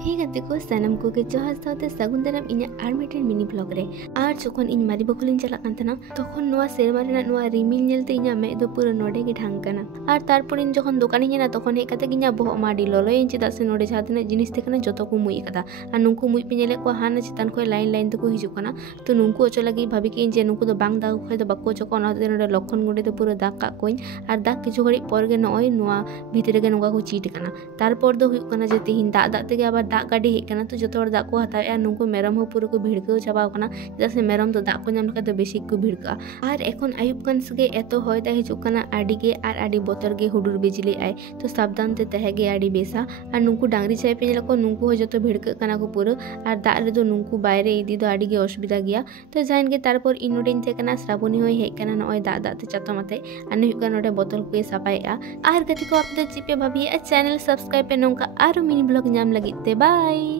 हे गाते को सानम को के जोहार साथे सागुन दाराम इन्या आर मिटेन मिनी ब्लॉग रे आर जोखन इन मारी बखलिन चलाक कान थाना तखन नोआ सेरमा रेना नोआ रिमिल नेलते इन्या मे दो पुरो नोडे गे ढांग काना आर तारपर इन जोखन दोकान इन्या तखन हे काते इन्या बहक माडी ललोय चेदा से नोडे जहां तिना जिनिस तेकना जतो को मुई कादा आर नुंकु मुई पे नेले को हाना चितान खय लाइन लाइन तको हिजु काना तो नुंकु ओचो लगी भाबी के जे नुंकु दो बांग दाग खय दो बाको चको ना ते नोडे लक्षण गुडे दो पुरो दाग का कोइन आर दाग किछु घड़ी पर गे नोय नोआ भितरे गे नोका को चीट काना तारपर दो हुयु काना जे तिहिन दाग दाग तेगे आबार दाग गाडी हे काना तो जो दाग को हतावे नुंकु मेरम हो पूरा को भिड़काव चाबाव काना चेदा से मेरम तो दाग को नाम लगा तो बेसी को भिड़का आर एखन आयुब कान सगे एतो होय दा हिजु काना आडी गे आर आडी बोतर गे हुडुर बिजली आय तो सावधान ते तहेगे आडी बेसा आर नुंकु डांगरी चाय पे को नुंकु हो जतो भिड़का काना को पूरा आर दाग रे दो नुंकु बायरे इदी दो आडी गे असुविधा गया तो जाइन गे तारपर इनोडिन ते काना श्रावणी होय हे काना नय दाग दाग ते चातो मते आने हुक काना नोडे बोतल को सापायआ आर गति को आप दो चिपे भाभी चैनल सब्सक्राइब पे नोंका आरो मिनी ब्लॉग नाम लगिते बाय।